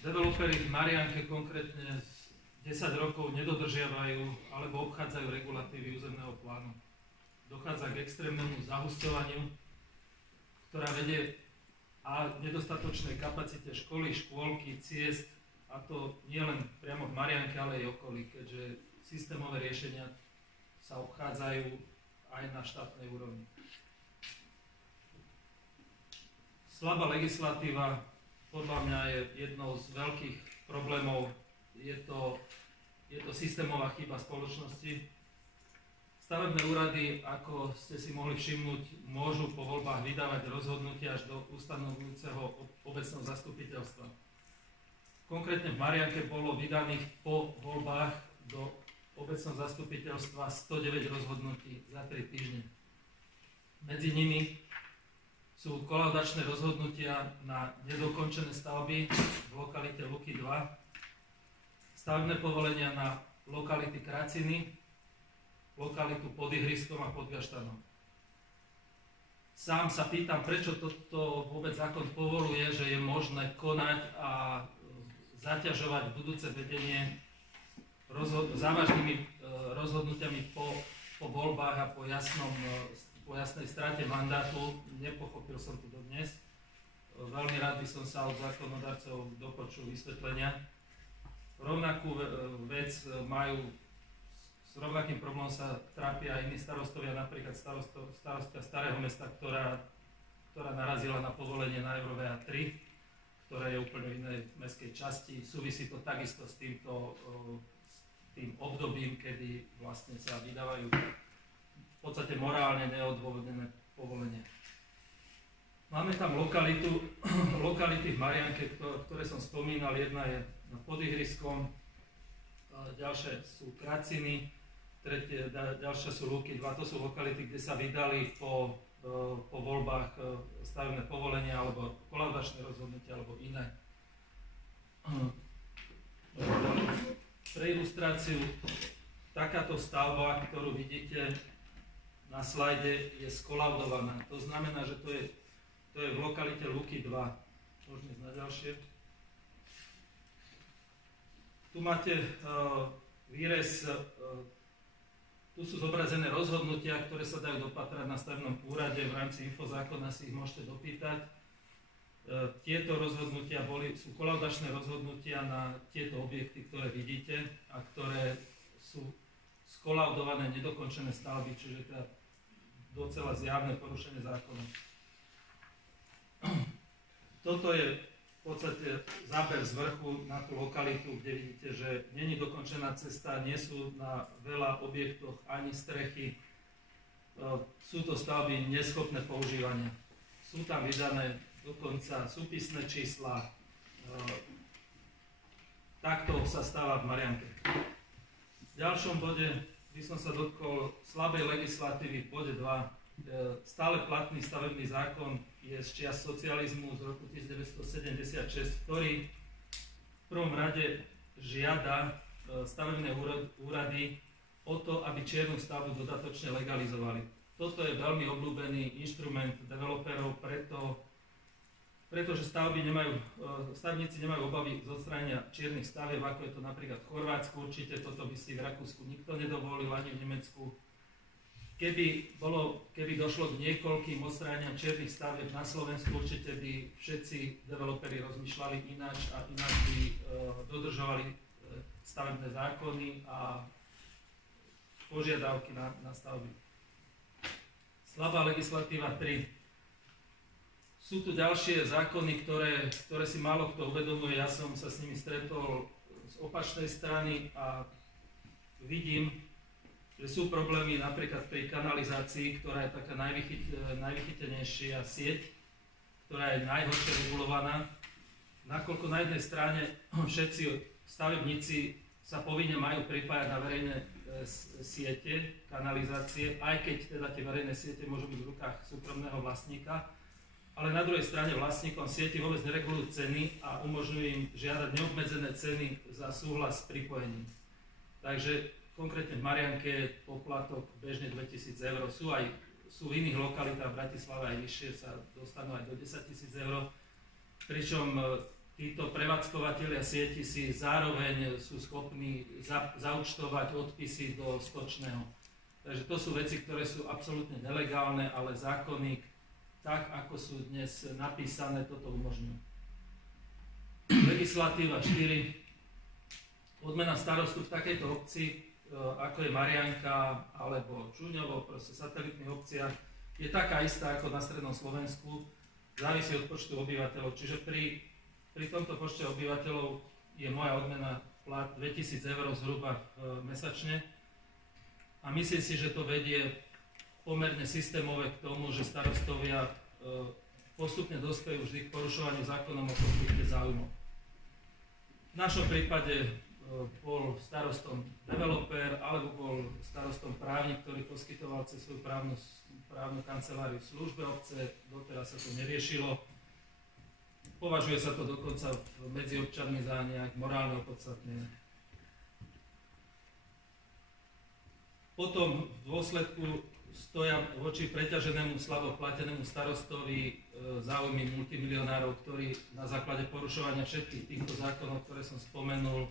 Developeri v Marianke konkrétne 10 rokov nedodržiavajú alebo obchádzajú regulatívy územného plánu. Dochádza k extrémnemu zahusťovaniu, ktorá vedie a nedostatočnej kapacite školy, škôlky, ciest, a to nie len priamo v Marianke, ale aj okolí, keďže systémové riešenia sa obchádzajú aj na štátnej úrovni. Slabá legislatíva podľa mňa je jednou z veľkých problémov. Je to systémová chyba spoločnosti. Stavebné úrady, ako ste si mohli všimnúť, môžu po voľbách vydávať rozhodnutia až do ustanovujúceho obecného zastupiteľstva. Konkrétne v Marianke bolo vydaných po voľbách do obecného zastupiteľstva 109 rozhodnutí za 3 týždne. Medzi nimi sú kolaudačné rozhodnutia na nedokončené stavby v lokalite Luky 2, stavebné povolenia na lokality Kraciny, lokalitu pod Ihriskom a pod Gaštanom. Sám sa pýtam, prečo toto vôbec zákon povoluje, že je možné konať a zaťažovať budúce vedenie závažnými rozhodnutiami po voľbách a po jasnej strate mandátu. Nepochopil som to dodnes. Veľmi rád by som sa od zákonodarcov dopočul vysvetlenia. Rovnakú vec majú, s rovnakým problémom sa trápia aj iní starostovia, napríklad starostka Starého Mesta, ktorá narazila na povolenie na Eurovea 3, ktoré je úplne v inej mestskej časti. Súvisí to takisto s tým obdobím, kedy vlastne sa vydávajú v podstate morálne neodôvodnené povolenia. Máme tam lokality v Marianke, ktoré som spomínal. Jedna je na Podihriskom, ďalšie sú Kraciny, ďalšie sú Luky 2. To sú lokality, kde sa vydali po voľbách stavebné povolenia alebo kolaudačné rozhodnutia alebo iné. Pre ilustráciu, takáto stavba, ktorú vidíte na slajde, je skolaudovaná. To znamená, že to je v lokalite Luky 2. Môžeme ísť na ďalšie. Tu máte výrez, tu sú zobrazené rozhodnutia, ktoré sa dajú dopatrať na stavebnom úrade. V rámci infozákona si ich môžete dopýtať. Tieto rozhodnutia sú kolaudačné rozhodnutia na tieto objekty, ktoré vidíte a ktoré sú skolaudované nedokončené stavby, čiže teda docela zjavné porušenie zákona. Toto je v podstate záber z vrchu na tú lokalitu, kde vidíte, že není dokončená cesta, nie sú na veľa objektoch ani strechy. Sú to stavby neschopné používania. Sú tam vydané dokonca súpisné čísla. Takto sa stáva v Marianke. V ďalšom bode by som sa dotkol slabej legislatívy v bode 2. Stále platný stavebný zákon je z čias socializmu z roku 1976, ktorý v prvom rade žiada stavebné úrady o to, aby čiernu stavbu dodatočne legalizovali. Toto je veľmi obľúbený inštrument developerov, pretože stavebníci nemajú obavy z odstránenia čiernych stavieb, ako je to napríklad v Chorvátsku. Určite toto by si v Rakúsku nikto nedovolil, ani v Nemecku. Keby došlo k niekoľkým odstráneniam čiernych stavieb na Slovensku, určite by všetci developeri rozmýšľali ináč a ináč by dodržovali stavebné zákony a požiadavky na stavby. Slabá legislatíva 3. Sú tu ďalšie zákony, ktoré si málo kto uvedomuje. Ja som sa s nimi stretol z opačnej strany a vidím, že sú problémy napríklad pri kanalizácii, ktorá je taká najvychytenejšia sieť, ktorá je najhoršie regulovaná. Nakoľko na jednej strane všetci stavebníci sa povinne majú pripájať na verejné siete kanalizácie, aj keď teda tie verejné siete môžu byť v rukách súkromného vlastníka, ale na druhej strane vlastníkom sieti vôbec neregulujú ceny a umožňujú im žiadať neobmedzené ceny za súhlas s pripojením. Takže konkrétne v Marianke je poplatok bežne 2000 eur. Sú v iných lokalitách v Bratislave aj vyššie, sa dostanú aj do 10 000 eur. Pričom títo prevádzkovateľia sieti si zároveň sú schopní zaúčtovať odpisy do stočného. Takže to sú veci, ktoré sú absolútne nelegálne, ale zákony, tak ako sú dnes napísané, toto umožňujú. Legislatíva 4. Odmena starostu v takejto obci, ako je Marianka alebo Čuňovo, proste satelitných obciach, je taká istá ako na strednom Slovensku, závisí od počtu obyvateľov. Čiže pri tomto počte obyvateľov je moja odmena plat 2000 eur zhruba mesačne. A myslím si, že to vedie pomerne systémové k tomu, že starostovia postupne dospejú vždy k porušovaniu zákonom o konflikte záujmov. V našom prípade bol starostom developer, alebo bol starostom právnik, ktorý poskytoval cez svoju právnu kanceláriu v službe obce, doteraz sa to neriešilo. Považuje sa to dokonca medzi občanmi za nejak morálne opodstatnené. Potom v dôsledku stoja voči preťaženému slabo platenému starostovi záujmy multimilionárov, ktorí na základe porušovania všetkých týchto zákonov, ktoré som spomenul,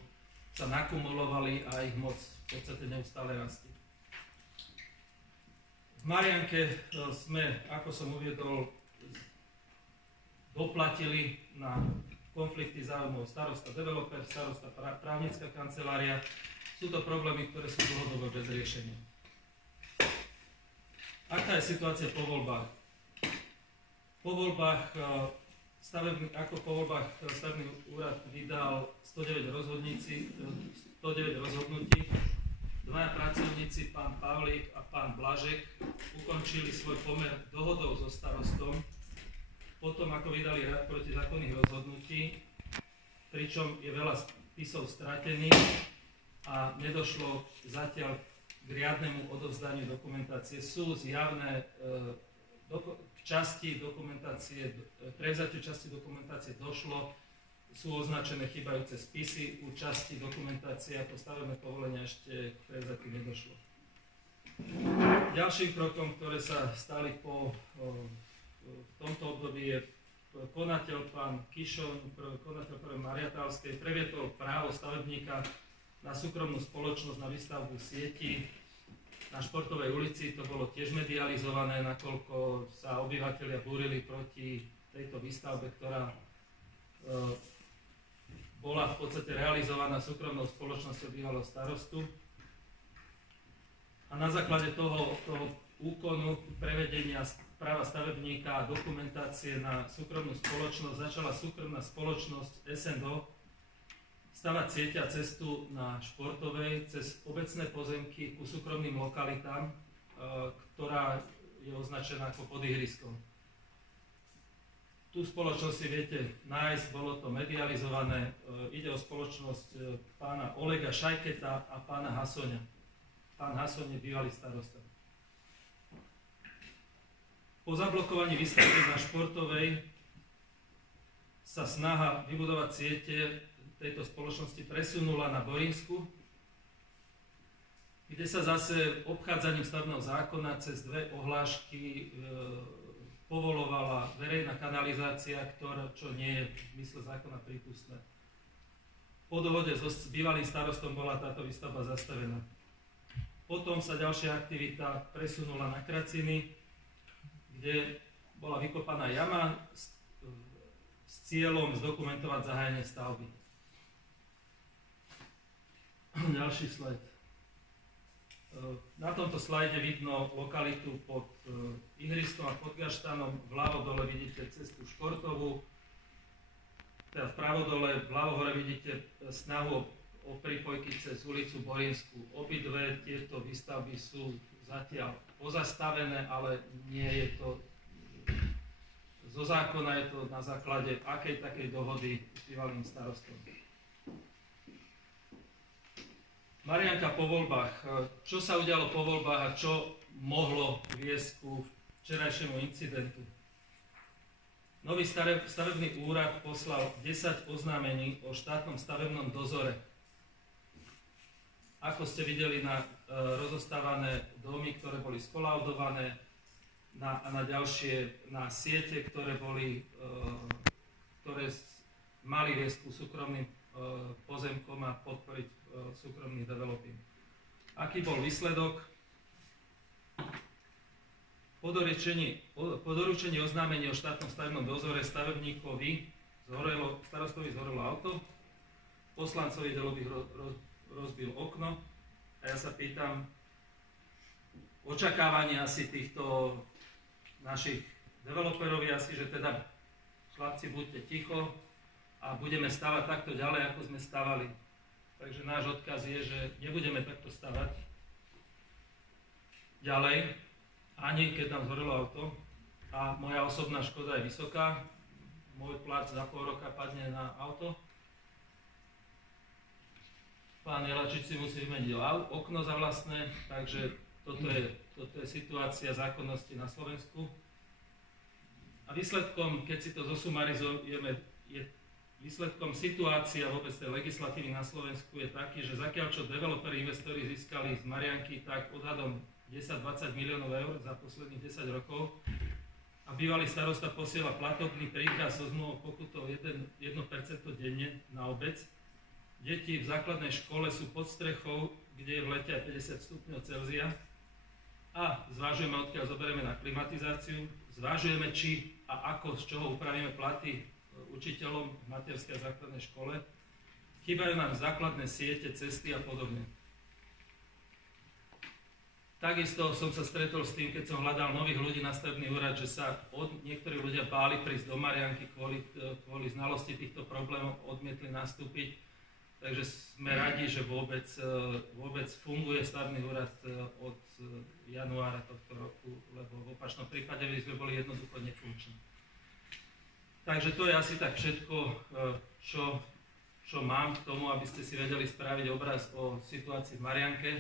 sa nakumulovali a ich moc v podstate neustále rastie. V Marianke sme, ako som uviedol, doplatili na konflikty záujmov starosta developer, starosta právnická kancelária. Sú to problémy, ktoré sú dlhodobo bez riešenia. Aká je situácia po voľbách? Po voľbách stavebný úrad vydal 109 rozhodnutí. Dvaja pracovníci, pán Pavlík a pán Blažek, ukončili svoj pomer dohodou so starostom, potom ako vydali rad protizákonných rozhodnutí, pričom je veľa spisov stratených a nedošlo zatiaľ k riadnemu odovzdaniu dokumentácie. Sú zjavné k časti dokumentácie, prevzatiu časti dokumentácie došlo, sú označené chýbajúce spisy, u časti dokumentácie ako stavebné povolenia ešte k prevzatiu nedošlo. Ďalším krokom, ktoré sa stali v tomto období, je konateľ pán Kišoň, konateľ prvej Mariatálskej, previetol právo stavebníka na súkromnú spoločnosť na výstavbu sietí na Športovej ulici. To bolo tiež medializované, nakoľko sa obyvatelia búrili proti tejto výstavbe, ktorá bola v podstate realizovaná súkromnou spoločnosťou bývalého starostu. A na základe toho úkonu prevedenia práva stavebníka a dokumentácie na súkromnú spoločnosť začala súkromná spoločnosť SNDO stavať sieť a cestu na Športovej cez obecné pozemky ku súkromným lokalitám, ktorá je označená ako pod ihriskom. Tú spoločnosť si viete nájsť, bolo to medializované. Ide o spoločnosť pána Olega Šajketa a pána Hasoňa. Pán Hasoň je bývalý starosta. Po zablokovaní výstavby na Športovej sa snaha vybudovať siete tejto spoločnosti presunula na Borínsku, kde sa zase obchádzaním stavebného zákona cez dve ohlášky povolovala verejná kanalizácia, čo nie je v zmysle zákona prípustné. Po dohode s bývalým starostom bola táto výstavba zastavená. Potom sa ďalšia aktivita presunula na Kraciny, kde bola vykopaná jama s cieľom zdokumentovať zahájenie stavby. Ďalší slajd. Na tomto slajde vidno lokalitu pod ihriskom a pod gaštanom. Vľavo dole vidíte cestu Športovú, teda vpravo dole, vľavo hore vidíte snahu o pripojky cez ulicu Borínsku. Obidve tieto výstavby sú zatiaľ pozastavené, ale nie je to zo zákona, je to na základe akej takej dohody s bývalým starostom. Marianka po voľbách. Čo sa udialo po voľbách a čo mohlo viesť ku včerajšiemu incidentu? Nový stavebný úrad poslal 10 oznámení o štátnom stavebnom dozore. Ako ste videli na rozostávané domy, ktoré boli skolaudované, na ďalšie, na siete, ktoré mali viesť ku súkromným pozemkom a podporiť súkromný developing. Aký bol výsledok? Po doručení oznámenia o štátnom stavebnom dozore stavebníkovi starostovi zhorelo auto, poslancovi Delobich rozbil okno a ja sa pýtam, očakávanie asi týchto našich developerov je asi, že teda chlapci, buďte ticho a budeme stavať takto ďalej, ako sme stavali. Takže náš odkaz je, že nebudeme takto stavať ďalej, ani keď nám zhorelo auto a moja osobná škoda je vysoká. Môj plat za pol roka padne na auto. Pán Jelačič si musí vymeniť okno za vlastné, takže toto je situácia zákonnosti na Slovensku. A výsledkom, keď si to zosumarizujeme, výsledkom situácia vôbec tej legislatívy na Slovensku je taký, že zakiaľ čo developeri, investori získali z Marianky tak odhadom 10-20 miliónov eur za posledných 10 rokov a bývalý starosta posiela platobný príkaz so zmluvou pokutou 1% denne na obec. Deti v základnej škole sú pod strechou, kde je v lete aj 50 stupňov Celzia a zvážujeme, odkiaľ zoberieme na klimatizáciu, zvážujeme, či a ako, z čoho upravíme platy učiteľom v materskej a základnej škole. Chýbajú nám základné siete, cesty a podobne. Takisto som sa stretol s tým, keď som hľadal nových ľudí na stavebný úrad, že sa niektorí ľudia báli prísť do Marianky kvôli znalosti týchto problémov, odmietli nastúpiť. Takže sme radi, že vôbec funguje stavebný úrad od januára tohto roku, lebo v opačnom prípade by sme boli jednoducho nefunkční. Takže to je asi tak všetko, čo mám k tomu, aby ste si vedeli spraviť obraz o situácii v Marianke.